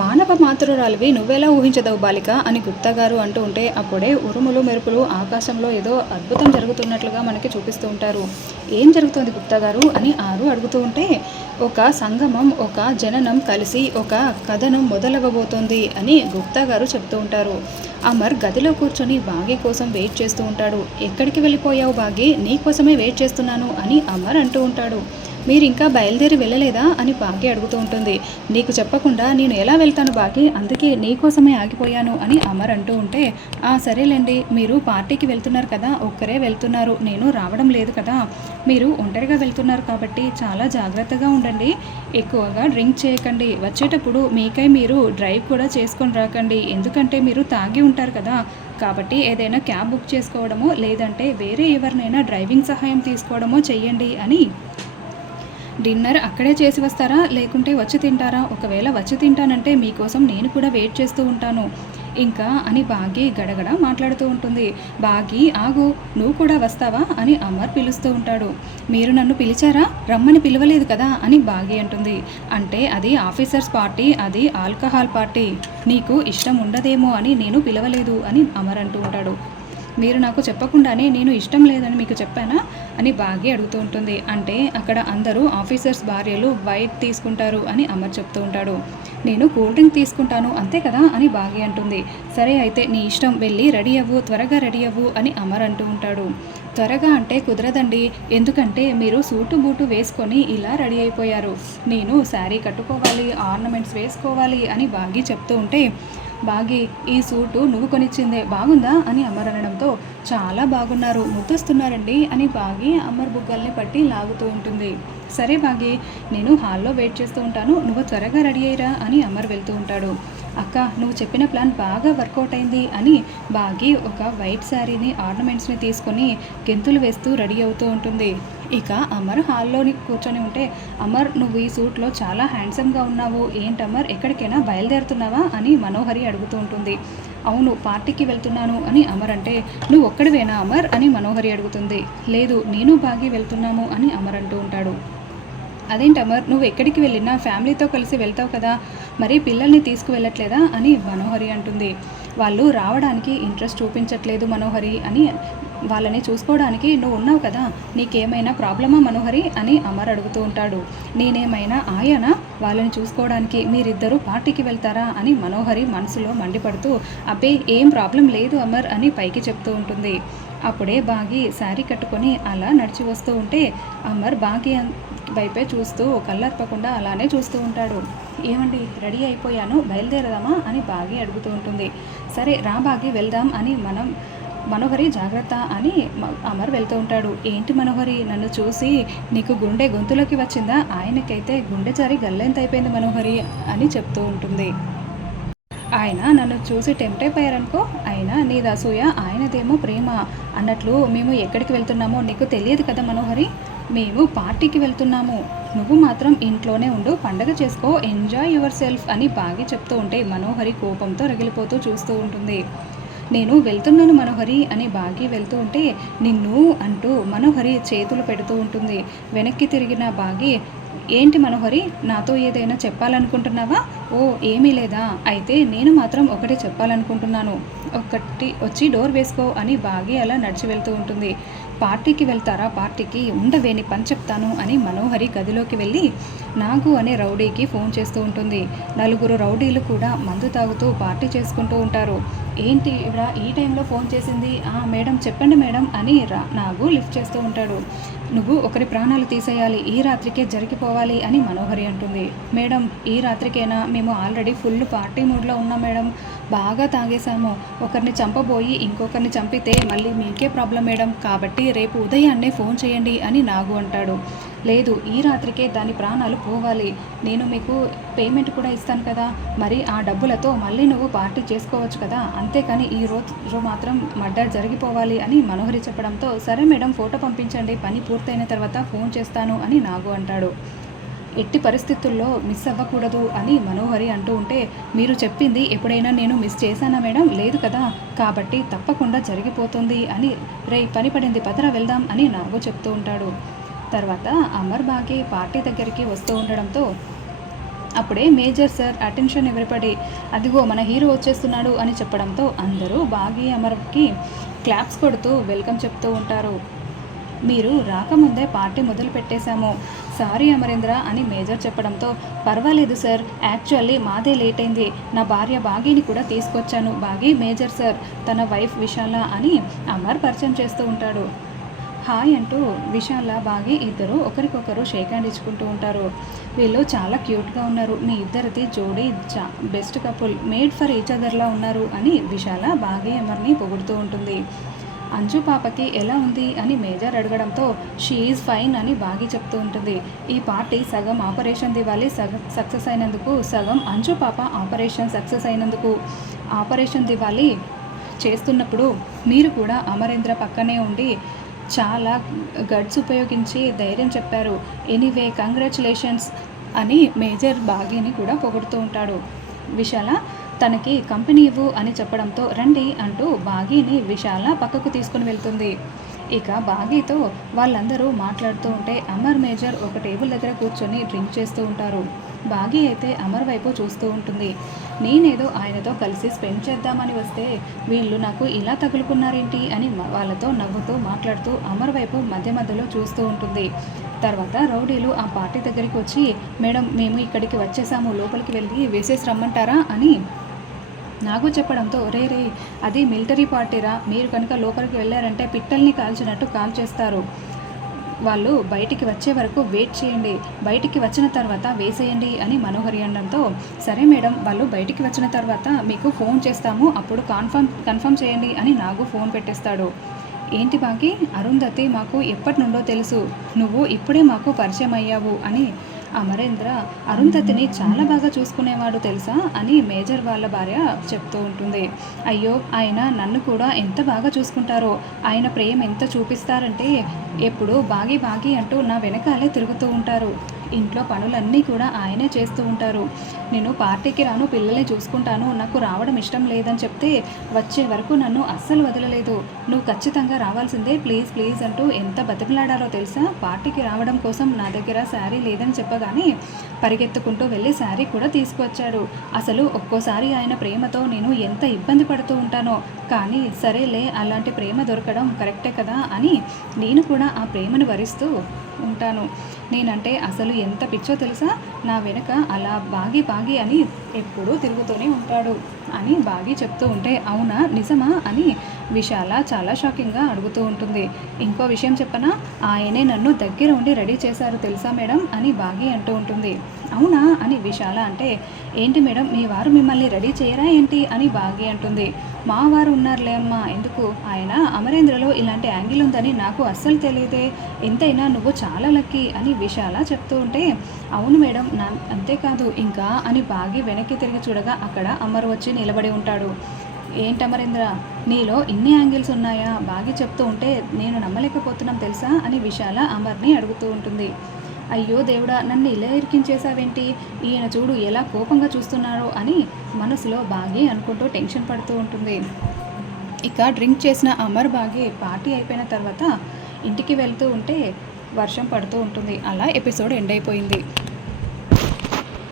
మానవ మాతృరాలివి నువ్వెలా ఊహించదవు బాలిక అని గుప్తా గారు అంటూ ఉంటే అప్పుడే ఉరుములు మెరుపులు ఆకాశంలో ఏదో అద్భుతం జరుగుతున్నట్లుగా మనకి చూపిస్తూ ఉంటారు. ఏం జరుగుతుంది గుప్తా గారు అని ఆరు అడుగుతూ ఉంటే ఒక సంగమం ఒక జననం కలిసి ఒక కథనం మొదలవ్వబోతోంది అని గుప్తా గారు చెప్తూ ఉంటారు. అమర్ గదిలో కూర్చొని బాగి కోసం వెయిట్ చేస్తూ ఉంటాడు. ఎక్కడికి వెళ్ళిపోయావు బాగి? నీ కోసమే వెయిట్ చేస్తున్నాను అని అమర్ అంటూ ఉంటాడు. మీరు ఇంకా బయలుదేరి వెళ్ళలేదా అని బాగి అడుగుతూ ఉంటుంది. నీకు చెప్పకుండా నేను ఎలా వెళ్తాను బాకీ? అందుకే నీకోసమే ఆగిపోయాను అని అమర్ అంటూ ఉంటే ఆ సరేలేండి మీరు పార్టీకి వెళ్తున్నారు కదా ఒక్కరే వెళ్తున్నారు నేను రావడం లేదు కదా. మీరు ఒంటరిగా వెళ్తున్నారు కాబట్టి చాలా జాగ్రత్తగా ఉండండి. ఎక్కువగా డ్రింక్ చేయకండి. వచ్చేటప్పుడు మీకై మీరు డ్రైవ్ కూడా చేసుకొని రాకండి. ఎందుకంటే మీరు తాగి ఉంటారు కదా. కాబట్టి ఏదైనా క్యాబ్ బుక్ చేసుకోవడమో లేదంటే వేరే ఎవరినైనా డ్రైవింగ్ సహాయం తీసుకోవడమో చెయ్యండి అని డిన్నర్ అక్కడే చేసి వస్తారా? లేకుంటే వచ్చి తింటారా? ఒకవేళ వచ్చి తింటానంటే మీకోసం నేను కూడా వెయిట్ చేస్తూ ఉంటాను. ఇంకా అని బాగి గడగడ మాట్లాడుతూ ఉంటుంది. బాగి ఆగు నువ్వు కూడా వస్తావా? అని అమర్ పిలుస్తూ ఉంటాడు. మీరు నన్ను పిలిచారా? రమ్మని పిలవలేదు కదా? అని బాగి అంటుంది. అంటే అది ఆఫీసర్స్ పార్టీ అది ఆల్కహాల్ పార్టీ. నీకు ఇష్టం ఉండదేమో అని నేను పిలవలేదు అని అమర్ అంటూ ఉంటాడు. మీరు నాకు చెప్పకుండానే నేను ఇష్టం లేదని మీకు చెప్పానా? అని బాగి అడుగుతూ ఉంటుంది. అంటే అక్కడ అందరూ ఆఫీసర్స్ భార్యలు వైట్ తీసుకుంటారు అని అమర్ చెప్తూ ఉంటాడు. నేను కూల్ డ్రింక్ తీసుకుంటాను అంతే కదా? అని బాగి అంటుంది. సరే అయితే నీ ఇష్టం వెళ్ళి రెడీ అవ్వు త్వరగా రెడీ అవ్వు అని అమర్ అంటూ ఉంటాడు. త్వరగా అంటే కుదరదండి. ఎందుకంటే మీరు సూటు బూటు వేసుకొని ఇలా రెడీ అయిపోయారు. నేను శారీ కట్టుకోవాలి ఆర్నమెంట్స్ వేసుకోవాలి అని బాగి చెప్తూ ఉంటే బాగి ఈ సూటు నువ్వు కొనిచ్చిందే బాగుందా? అని అమర్ అనడంతో చాలా బాగున్నారు ముద్దొస్తున్నారండి అని బాగి అమర్ బుగ్గల్ని పట్టి లాగుతూ ఉంటుంది. సరే బాగి నేను హాల్లో వెయిట్ చేస్తూ ఉంటాను నువ్వు త్వరగా రెడీ అయ్యిరా అని అమర్ వెళ్తూ ఉంటాడు. అక్క నువ్వు చెప్పిన ప్లాన్ బాగా వర్కౌట్ అయింది అని బాగి ఒక వైట్ శారీని ఆర్నమెంట్స్ని తీసుకొని గెంతులు వేస్తూ రెడీ అవుతూ ఉంటుంది. ఇక అమర్ హాల్లోని కూర్చొని ఉంటే అమర్ నువ్వు ఈ సూట్లో చాలా హ్యాండ్సమ్గా ఉన్నావు. ఏంటమర్ ఎక్కడికైనా బయలుదేరుతున్నావా? అని మనోహరి అడుగుతూ ఉంటుంది. అవును పార్టీకి వెళ్తున్నాను అని అమర్ అంటే నువ్వు ఒక్కడివేనా అమర్? అని మనోహరి అడుగుతుంది. లేదు నేను బాగి వెళ్తున్నాము అని అమర్ అంటూ ఉంటాడు. అదేంటి అమర్ నువ్వు ఎక్కడికి వెళ్ళినా ఫ్యామిలీతో కలిసి వెళ్తావు కదా మరి పిల్లల్ని తీసుకువెళ్ళట్లేదా అని మనోహరి అంటుంది. వాళ్ళు రావడానికి ఇంట్రెస్ట్ చూపించట్లేదు మనోహరి అని వాళ్ళని చూసుకోవడానికి నువ్వు ఉన్నావు కదా నీకేమైనా ప్రాబ్లమా మనోహరి అని అమర్ అడుగుతూ ఉంటాడు. నేనేమైనా ఆయనా? వాళ్ళని చూసుకోవడానికి మీరిద్దరూ పార్టీకి వెళ్తారా అని మనోహరి మనసులో మండిపడుతూ అబ్బే ఏం ప్రాబ్లం లేదు అమర్ అని పైకి చెప్తూ ఉంటుంది. అప్పుడే బాగి శారీ కట్టుకొని అలా నడిచి వస్తూ ఉంటే అమర్ బాగి అన్- వైపే చూస్తూ కళ్ళర్పకుండా అలానే చూస్తూ ఉంటాడు. ఏమండి రెడీ అయిపోయాను బయలుదేరదామా అని బాగి అడుగుతూ ఉంటుంది. సరే రా బాగి వెళ్దాం అని మనం మనోహరి జాగ్రత్త అని అమర్ వెళ్తూ ఉంటాడు. ఏంటి మనోహరి నన్ను చూసి నీకు గుండె గొంతులోకి వచ్చిందా? ఆయనకైతే గుండె జారి గల్లెంత అయిపోయింది మనోహరి అని చెప్తూ ఉంటుంది. ఆయన నన్ను చూసి టెంప్ట్ అయిపోయారనుకో ఆయన నీది అసూయ ఆయనదేమో ప్రేమ అన్నట్లు మేము ఎక్కడికి వెళ్తున్నామో నీకు తెలియదు కదా మనోహరి? మేము పార్టీకి వెళ్తున్నాము. నువ్వు మాత్రం ఇంట్లోనే ఉండు పండగ చేసుకో ఎంజాయ్ యువర్ సెల్ఫ్ అని బాగి చెప్తూ ఉంటే మనోహరి కోపంతో రగిలిపోతూ చూస్తూ ఉంటుంది. నేను వెళ్తున్నాను మనోహరి అని బాగి వెళ్తూ ఉంటే నిన్ను అంటూ మనోహరి చేతులు పెడుతూ ఉంటుంది. వెనక్కి తిరిగిన బాగి ఏంటి మనోహరి నాతో ఏదైనా చెప్పాలనుకుంటున్నావా? ఓ ఏమీ లేదా. అయితే నేను మాత్రం ఒకటి చెప్పాలనుకుంటున్నాను. ఒకటి వచ్చి డోర్ వేసుకో అని బాగి అలా నడిచి వెళ్తూ ఉంటుంది. పార్టీకి వెళ్తారా? పార్టీకి ఉండవేని పని చెప్తాను అని మనోహరి గదిలోకి వెళ్ళి నాగు అనే రౌడీకి ఫోన్ చేస్తూ ఉంటుంది. నలుగురు రౌడీలు కూడా మందు తాగుతూ పార్టీ చేసుకుంటూ ఉంటారు. ఏంటి ఇవిడ ఈ టైంలో ఫోన్ చేసింది? ఆ మేడం చెప్పండి మేడం అని రా నాగు లిఫ్ట్ చేస్తూ ఉంటాడు. నువ్వు ఒకరి ప్రాణాలు తీసేయాలి ఈ రాత్రికే జరిగిపోవాలి అని మనోహరి అంటుంది. మేడం ఈ రాత్రికైనా? మేము ఆల్రెడీ ఫుల్ పార్టీ మూడ్లో ఉన్నాం మేడం. బాగా తాగేశాము. ఒకరిని చంపబోయి ఇంకొకరిని చంపితే మళ్ళీ మీకే ప్రాబ్లం మేడం. కాబట్టి రేపు ఉదయాన్నే ఫోన్ చేయండి అని నాగు అంటాడు. లేదు ఈ రాత్రికే దాని ప్రాణాలు పోవాలి. నేను మీకు పేమెంట్ కూడా ఇస్తాను కదా. మరి ఆ డబ్బులతో మళ్ళీ నువ్వు పార్టీ చేసుకోవచ్చు కదా. అంతేకాని ఈ రోజు మాత్రం మర్డర్ జరిగిపోవాలి అని మనోహరి చెప్పడంతో సరే మేడం ఫోటో పంపించండి. పని పూర్తయిన తర్వాత ఫోన్ చేస్తాను అని నాగు అంటాడు. ఎట్టి పరిస్థితుల్లో మిస్ అవ్వకూడదు అని మనోహరి అంటూ ఉంటే మీరు చెప్పింది ఎప్పుడైనా నేను మిస్ చేశానా మేడం? లేదు కదా. కాబట్టి తప్పకుండా జరిగిపోతుంది అని రే పని పడింది పదరా వెళ్దాం అని నాగు చెప్తూ ఉంటాడు. తర్వాత అమర్ బాగి పార్టీ దగ్గరికి వస్తూ ఉండడంతో అప్పుడే మేజర్ సార్ అటెన్షన్ ఎవరిపడి అదిగో మన హీరో వచ్చేస్తున్నాడు అని చెప్పడంతో అందరూ బాగి అమర్కి క్లాప్స్ కొడుతూ వెల్కమ్ చెప్తూ ఉంటారు. మీరు రాకముందే పార్టీ మొదలు పెట్టేశాము. సారీ అమరేంద్ర అని మేజర్ చెప్పడంతో పర్వాలేదు సార్ యాక్చువల్లీ మాదే లేట్ అయింది. నా భార్య బాగీని కూడా తీసుకొచ్చాను. బాగీ మేజర్ సార్ తన వైఫ్ విశాల అని అమర్ పరిచయం చేస్తూ ఉంటాడు. హాయ్ అంటూ విశాల బాగి ఇద్దరు ఒకరికొకరు షేక్ హ్యాండ్ ఇచ్చుకుంటూ ఉంటారు. వీళ్ళు చాలా క్యూట్గా ఉన్నారు. మీ ఇద్దరిది జోడీ చా best couple. Made for each అదర్లా ఉన్నారు అని విశాల బాగి అమర్ని పొగుడుతూ ఉంటుంది. అంజు పాపకి ఎలా ఉంది అని మేజర్ అడగడంతో షీఈ్ ఫైన్ అని బాగి చెప్తూ ఉంటుంది. ఈ పార్టీ సగం ఆపరేషన్ దివాలి సగం సక్సెస్ అయినందుకు సగం అంజు పాప ఆపరేషన్ సక్సెస్ అయినందుకు. ఆపరేషన్ దివాలి చేస్తున్నప్పుడు మీరు కూడా అమరేంద్ర పక్కనే ఉండి చాలా గడ్స్ ఉపయోగించి ధైర్యం చెప్పారు. ఎనీవే కంగ్రాచులేషన్స్ అని మేజర్ బాగీని కూడా పొగుడుతూ ఉంటాడు. విశాల తనకి కంపెనీ ఇవ్వు అని చెప్పడంతో రండి అంటూ బాగీని విశాల పక్కకు తీసుకుని వెళ్తుంది. ఇక బాగీతో వాళ్ళందరూ మాట్లాడుతూ ఉంటే అమర్ మేజర్ ఒక టేబుల్ దగ్గర కూర్చొని డ్రింక్ చేస్తూ ఉంటారు. బాగీ అయితే అమర్ వైపు చూస్తూ ఉంటుంది. నేనేదో ఆయనతో కలిసి స్పెండ్ చేద్దామని వస్తే వీళ్ళు నాకు ఇలా తగులుకున్నారేంటి అని వాళ్ళతో నవ్వుతూ మాట్లాడుతూ అమర్ వైపు మధ్య మధ్యలో చూస్తూ ఉంటుంది. తర్వాత రౌడీలు ఆ పార్టీ దగ్గరికి వచ్చి మేడం మేము ఇక్కడికి వచ్చేసాము లోపలికి వెళ్ళి వేసేసి రమ్మంటారా? అని నాకు చెప్పడంతో రే రే అది మిలిటరీ పార్టీరా మీరు కనుక లోపలికి వెళ్ళారంటే పిట్టల్ని కాల్చినట్టు కాల్ చేస్తారు. వాళ్ళు బయటికి వచ్చే వరకు వెయిట్ చేయండి. బయటికి వచ్చిన తర్వాత వేసేయండి అని మనోహరి అనడంతో సరే మేడం వాళ్ళు బయటికి వచ్చిన తర్వాత మీకు ఫోన్ చేస్తాము అప్పుడు కన్ఫర్మ్ కన్ఫర్మ్ చేయండి అని నాకు ఫోన్ పెట్టేస్తాడు. ఏంటి బాకి అరుంధతి మాకు ఎప్పటి నుండో తెలుసు నువ్వు ఇప్పుడే మాకు పరిచయం అయ్యావు అని అమరేంద్ర అరుంధతిని చాలా బాగా చూసుకునేవాడు తెలుసా? అని మేజర్ వాళ్ళ భార్య చెప్తూ ఉంటుంది. అయ్యో ఆయన నన్ను కూడా ఎంత బాగా చూసుకుంటారో ఆయన ప్రేమ ఎంత చూపిస్తారంటే ఎప్పుడు బాగి బాగి అంటూ నా వెనకాలే తిరుగుతూ ఉంటారు. ఇంట్లో పనులన్నీ కూడా ఆయనే చేస్తూ ఉంటారు. నేను పార్టీకి రాను పిల్లల్ని చూసుకుంటాను నాకు రావడం ఇష్టం లేదని చెప్తే వచ్చే వరకు నన్ను అస్సలు వదలలేదు. నువ్వు ఖచ్చితంగా రావాల్సిందే ప్లీజ్ ప్లీజ్ అంటూ ఎంత బతిమలాడారో తెలుసా? పార్టీకి రావడం కోసం నా దగ్గర శారీ లేదని చెప్పగానే పరిగెత్తుకుంటూ వెళ్ళి శారీ కూడా తీసుకువచ్చాడు. అసలు ఒక్కోసారి ఆయన ప్రేమతో నేను ఎంత ఇబ్బంది పడుతూ ఉంటానో కానీ సరేలే అలాంటి ప్రేమ దొరకడం కరెక్టే కదా అని నేను కూడా ఆ ప్రేమను భరిస్తూ ఉంటాను. నేనంటే అసలు ఎంత పిచ్చో తెలుసా? నా వెనుక అలా బాగి బాగి అని ఎప్పుడూ తిరుగుతూనే ఉంటాడు అని బాగి చెప్తూ ఉంటే అవునా? నిజమా? అని విశాల చాలా షాకింగ్గా అడుగుతూ ఉంటుంది. ఇంకో విషయం చెప్పనా? ఆయనే నన్ను దగ్గర ఉండి రెడీ చేశారు తెలుసా మేడం? అని బాగి అంటూ ఉంటుంది. అవునా? అని విశాల అంటే ఏంటి మేడం? మీ వారు మిమ్మల్ని రెడీ చేయరా ఏంటి? అని బాగి అంటుంది. మా వారు ఉన్నారులే అమ్మా. ఎందుకు? ఆయన అమరేంద్రలో ఇలాంటి యాంగిల్ ఉందని నాకు అస్సలు తెలియదే. ఎంతైనా నువ్వు చాలా లక్కీ అని విశాల చెప్తూ ఉంటే అవును మేడం నా అంతేకాదు ఇంకా అని బాగి వెనక్కి తిరిగి చూడగా అక్కడ అమర్ వచ్చి నిలబడి ఉంటాడు. ఏంటమరేంద్ర నీలో ఇన్ని యాంగిల్స్ ఉన్నాయా? బాగి చెప్తూ ఉంటే నేను నమ్మలేకపోతున్నాం తెలుసా? అని విశాల అమర్ని అడుగుతూ ఉంటుంది. అయ్యో దేవుడా నన్ను ఇలా ఇరికించేశావేంటి? ఈయన చూడు ఎలా కోపంగా చూస్తున్నారో అని మనసులో బాగి అనుకుంటూ టెన్షన్ పడుతూ ఉంటుంది. ఇక డ్రింక్ చేసిన అమర్ బాగి పార్టీ అయిపోయిన తర్వాత ఇంటికి వెళ్తూ ఉంటే వర్షం పడుతూ ఉంటుంది. అలా ఎపిసోడ్ ఎండ్ అయిపోయింది.